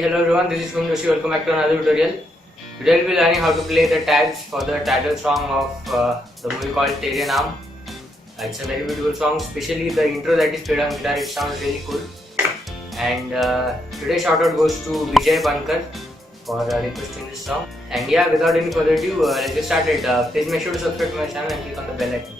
Hello everyone, this is Shubham Joshi. Welcome back to another tutorial. Today we'll be learning how to play the tags for the title song of the movie called Tere Naam. It's a very beautiful song, especially the intro that is played on guitar. It sounds really cool. And today's shout out goes to Vijay Bankar for requesting this song. And yeah, without any further ado, let's get started. Please make sure to subscribe to my channel and click on the bell icon.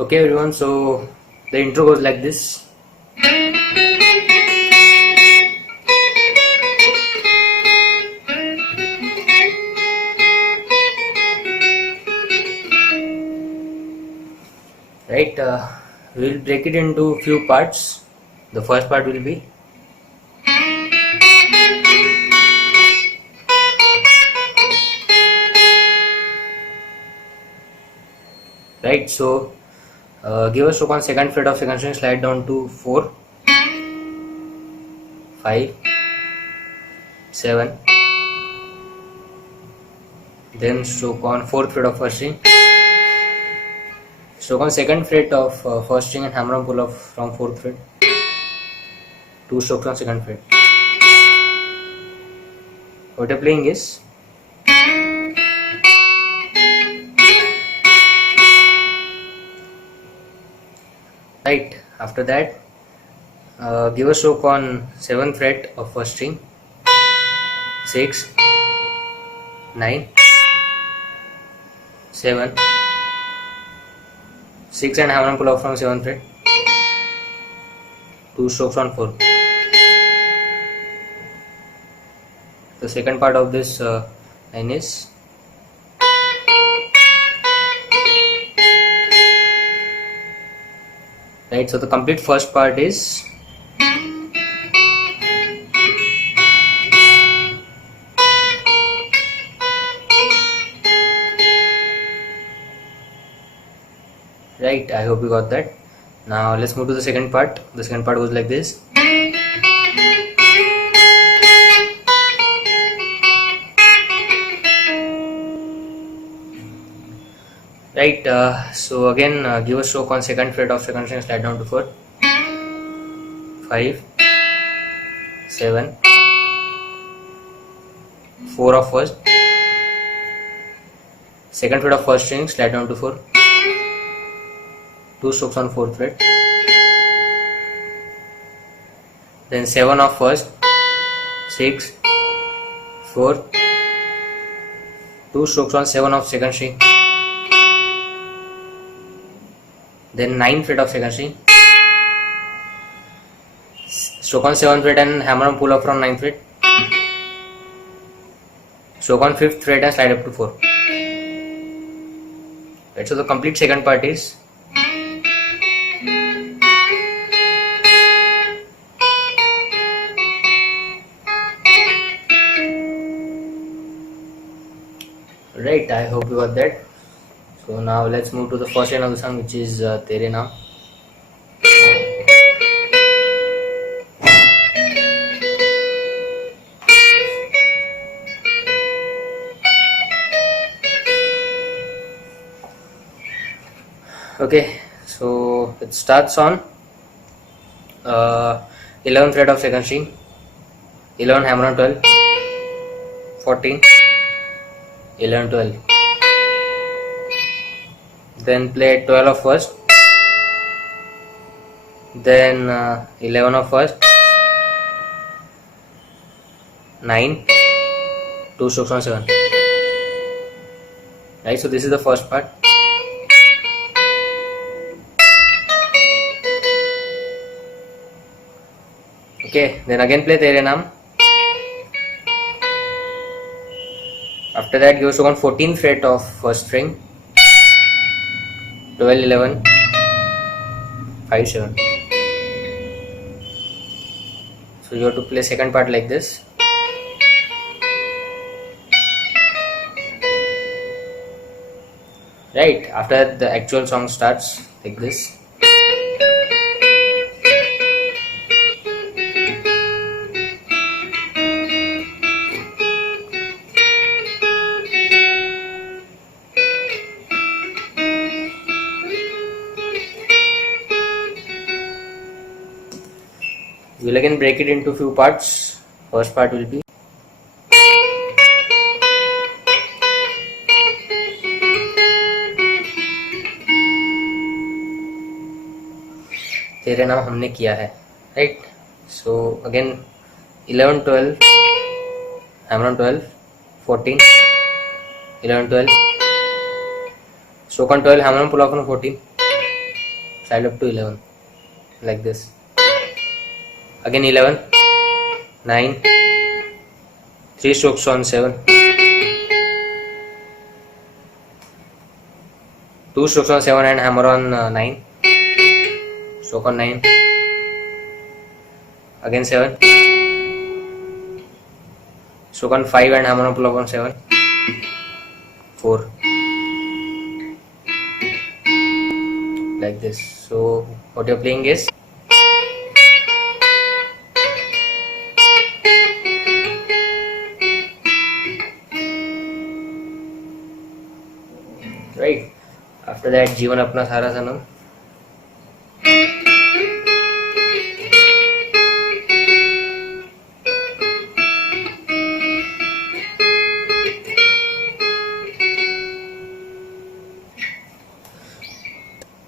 Okay everyone, so the intro goes like this. Right, we'll break it into few parts. The first part will be right, so give a stroke on second fret of second string, slide down to 4, 5, 7, then stroke on fourth fret of first string, stroke on second fret of first string and hammer on pull off from fourth fret, 2 strokes on second fret. What you're playing is right. After that, give a stroke on 7th fret of first string, 6, 9, 7, 6 and hammer and pull off from 7th fret, 2 strokes on 4. The second part of this line is right, so the complete first part is right. I hope you got that. Now let's move to the second part. The second part goes like this. Right, so again give a stroke on second fret of second string, slide down to 4, 5, 7, 4 of first, second fret of first string, slide down to 4, 2 strokes on 4th fret, then 7 of first, 6, 4, 2 strokes on 7 of second string, then 9th fret of second string, stroke on 7th fret and hammer on pull up from 9th fret, stroke on 5th fret and slide up to 4. Right, so the complete second part is right. I hope you got that. So now let's move to the first line of the song, which is Tere Naam. Okay, so it starts on 11th fret of second string, 11 hammer on 12, 14, 11, 12. Then play 12 of first, then 11 of first, 9, 2 strokes on 7. Right, so this is the first part. Okay, then again play Tere Naam. After that, you stroke on 14th fret of first string, 12, 11, 5, 7. So you have to play second part like this. Right, after the actual song starts like this. We'll again break it into few parts. First part will be तेरे नाम हमने किया है, right? So again 11, 12, hammer on 12, 14, 11, 12, stroke on 12, hammer on pull off on 14, slide up to 11 like this. Again 11, 9, 3 strokes on 7, 2 strokes on 7 and hammer on 9, stroke on 9, again 7, stroke on 5 and hammer on pull up on 7, 4, like this. So what you're playing is right. After that, जीवन अपना सारा सनम.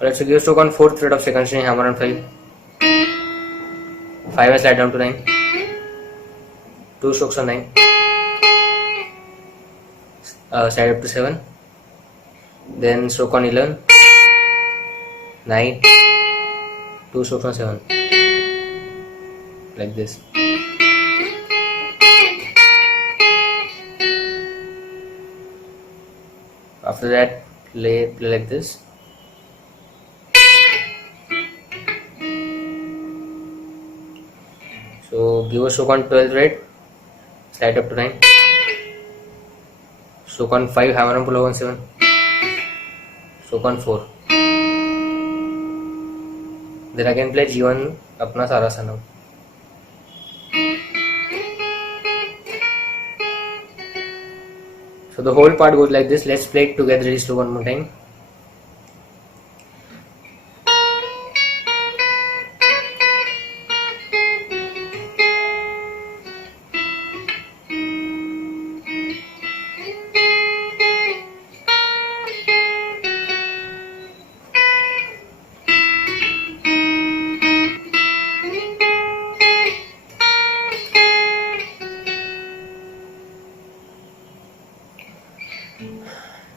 Alright, so give a stroke on 4th fret of second string, hammer on 5, 5 and slide down to 9, 2 strokes on 9, slide up to 7, then stroke on 11, 9, 2 strokes on 7, like this. After that, play like this. So give a stroke on 12th fret, slide up to 9, stroke on 5, hammer on pull up on 7, stroke on 4. Then again play जीवन अपना सारा सनम. So the whole part goes like this. Let's play it together just one more time.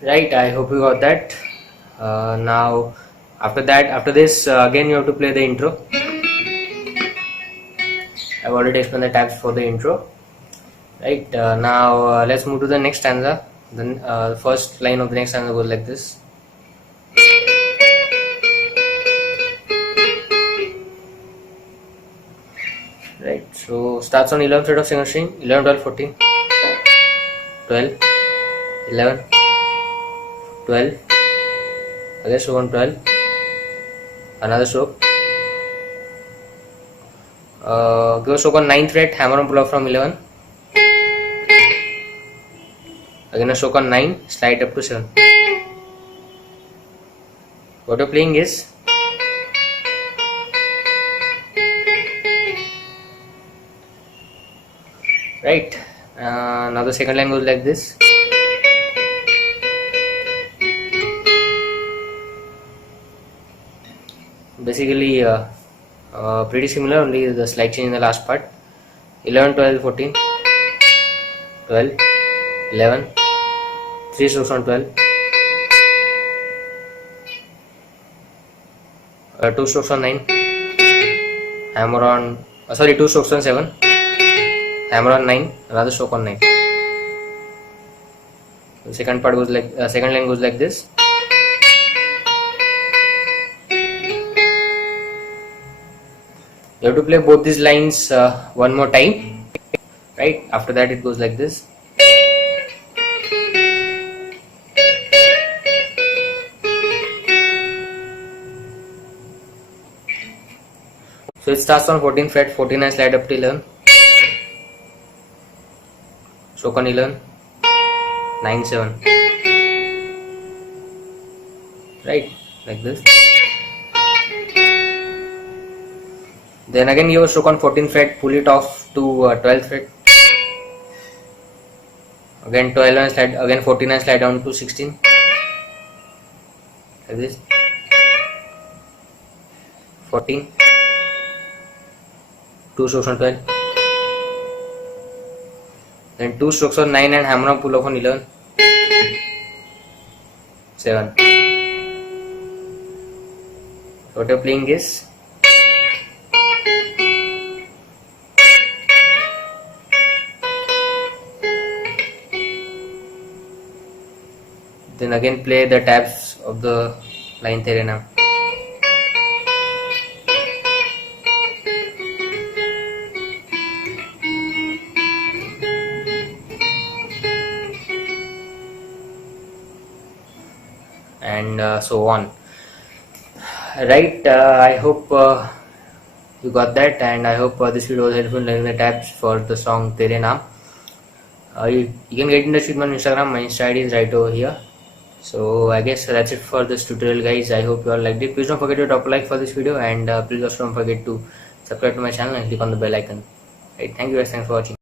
Right, I hope you got that. Now after this, again you have to play the intro. I've already explained the tabs for the intro. Right, now let's move to the next stanza. Then the first line of the next stanza goes like this. Right, so starts on 11th fret of second string, 11, 12, 14, 12, 11, 12, again stroke on 12, another stroke, give a stroke on 9th fret, hammer on pull up from 11, again a stroke on 9, slide up to 7. What you're playing is right. Now the second line goes like this. Basically pretty similar, only the slight change in the last part. 11, 12, 14, 12, 11, 3 strokes on 12, 2 strokes on 9, hammer on 2 strokes on 7, hammer on 9, another stroke on 9. The second part goes like second line goes like this. You have to play both these lines one more time, right? After that it goes like this. So it starts on 14th fret, 14 and slide up to 11. Stroke on 11, 9, 7. Right, like this. Then again give a stroke on 14th fret, pull it off to 12th fret. Again 12 and slide, again 14 and slide down to 16. Like this. 14. 2 strokes on 12. Then 2 strokes on 9 and hammer on pull off on 11. 7. So what you're playing is then again play the tabs of the line Tere Naam. And so on. Right, I hope you got that, and I hope this video was helpful in learning the tabs for the song Tere Naam. You can get in touch with me on Instagram. My Insta ID is right over here. So I guess that's it for this tutorial, guys. I hope you all liked it. Please don't forget to drop a like for this video, and please also don't forget to subscribe to my channel and click on the bell icon. Right, thank you guys, thanks for watching.